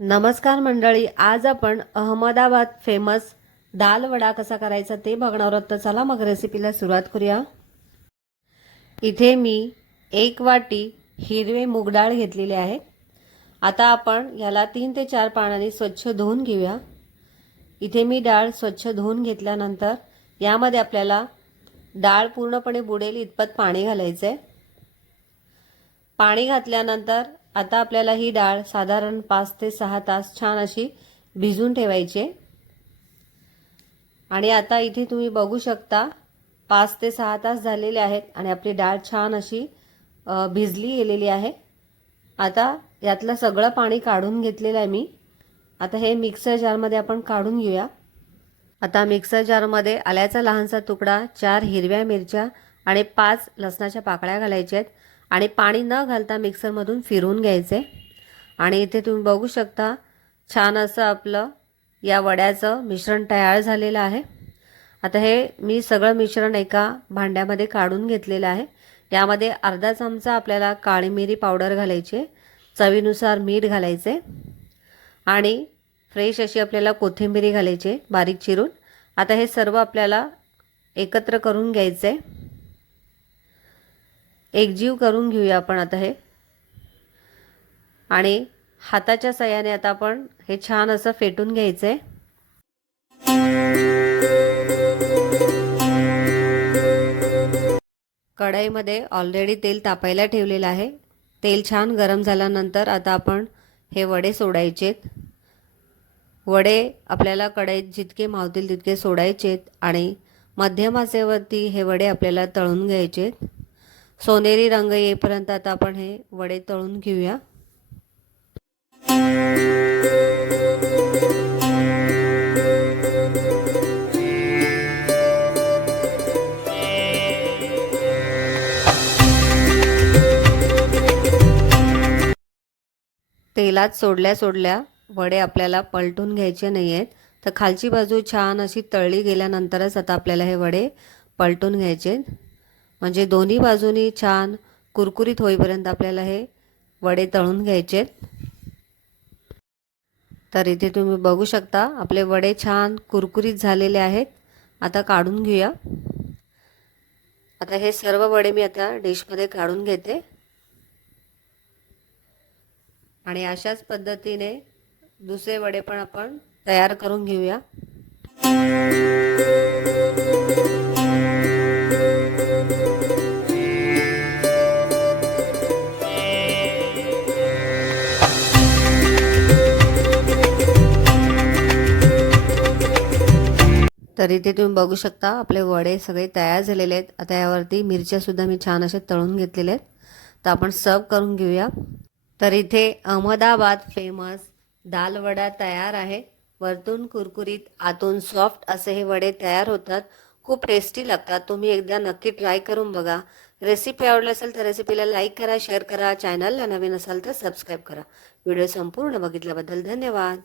नमस्कार मंडळी, आज आपण अहमदाबाद फेमस दाल वडा कसा करायचा ते बघणार आहोत। तर चला मग रेसिपीला सुरुवात करूया। इथे मी 1 वाटी हिरवे मूग डाळ घेतलेली आहे। आता आपण याला 3 ते 4 पाण्याने स्वच्छ धुवून घेऊया। इथे मी डाळ स्वच्छ धुवून घेतल्यानंतर यामध्ये आपल्याला डाळ पूर्णपणे बुडेल इतपत पाणी घालायचे। पाणी घातल्यानंतर आता आपल्याला ही डाळ साधारण 5 ते 6 तास छान अशी भिजून ठेवायची। आणि आता इथे तुम्ही बघू शकता 5 ते 6 तास झालेले आहेत आणि आपली डाळ छान अशी भिजली गेलेली आहे। आता यातलं सगळं पाणी काढून घेतलेलं आहे मी। आता हे मिक्सर जारमध्ये आपण काढून घेऊया। आता मिक्सर जारमध्ये आल्याचा लहानसा तुकडा, 4 हिरव्या मिरच्या आणि 5 लसणाच्या पाकळ्या घालायच्या आहेत आणि पाणी न घालता मिक्सरमधून फिरवून घ्यायचे। आणि इथे तुम्ही बघू शकता छान असं आपलं या वड्याचं मिश्रण तयार झालेलं आहे। आता हे मी सगळं मिश्रण एका भांड्यामध्ये काढून घेतलेलं आहे। यामध्ये अर्धा चमचा आपल्याला काळी मिरी पावडर घालायची, चवीनुसार मीठ घालायचे आणि फ्रेश अशी आपल्याला कोथिंबीर घालायची बारीक चिरून। आता हे सर्व आपल्याला एकत्र करून घ्यायचे, एकजीव करून घेऊया आपण आता हे। आणि हाताच्या साहाय्याने आता आपण हे छान असं फेटून घ्यायचे। कढईमध्ये ऑलरेडी तेल तापायला ठेवलेलं आहे। तेल छान गरम झाल्यानंतर आता आपण हे वडे सोडायचेत। वडे आपल्याला कढईत जितके मावतील तितके सोडायचेत आणि मध्यम आचेवरती हे वडे आपल्याला तळून घ्यायचेत। सोनेरी रंग येईपर्यंत आता आपण हे वडे तळून घेऊया। तेलात सोडल्या वडे आपल्याला पलटून घ्यायचे नाही आहेत। तर खालची बाजू छान अशी तळली गेल्यानंतरच आता आपल्याला हे वडे पलटून घ्यायचे, म्हणजे दोन्ही बाजूनी छान कुरकुरीत होईपर्यंत आपल्याला हे वडे तळून घ्यायचे। तर इथे तुम्ही बघू शकता आपले वडे छान कुरकुरीत झालेले आहेत। आता काढून घेऊया। आता हे सर्व वडे मी आता डिशमध्ये काढून घेते आणि अशाच पद्धतीने दुसरे वडे पण आपण तयार करून घेऊया। तर इथे तुम्ही बघू शकता आपले वडे सगळे तयार झालेले आहेत। आता यावरती मिरच्या सुद्धा मी छान अशा तळून घेतलेल्या आहेत। तर आपण सर्व करून घेऊया। तर इथे अहमदाबाद फेमस दाल वडा तयार आहे। वरतून कुरकुरीत आतून सॉफ्ट असे हे वडे तयार होतात। खूप टेस्टी लागतात। तुम्ही एकदा नक्की ट्राय करून बघा। रेसिपी आवडली असेल तर रेसिपीला लाईक करा, शेअर करा, चॅनलला नवीन असाल तर सबस्क्राईब करा। व्हिडिओ संपूर्ण बघितल्याबद्दल धन्यवाद।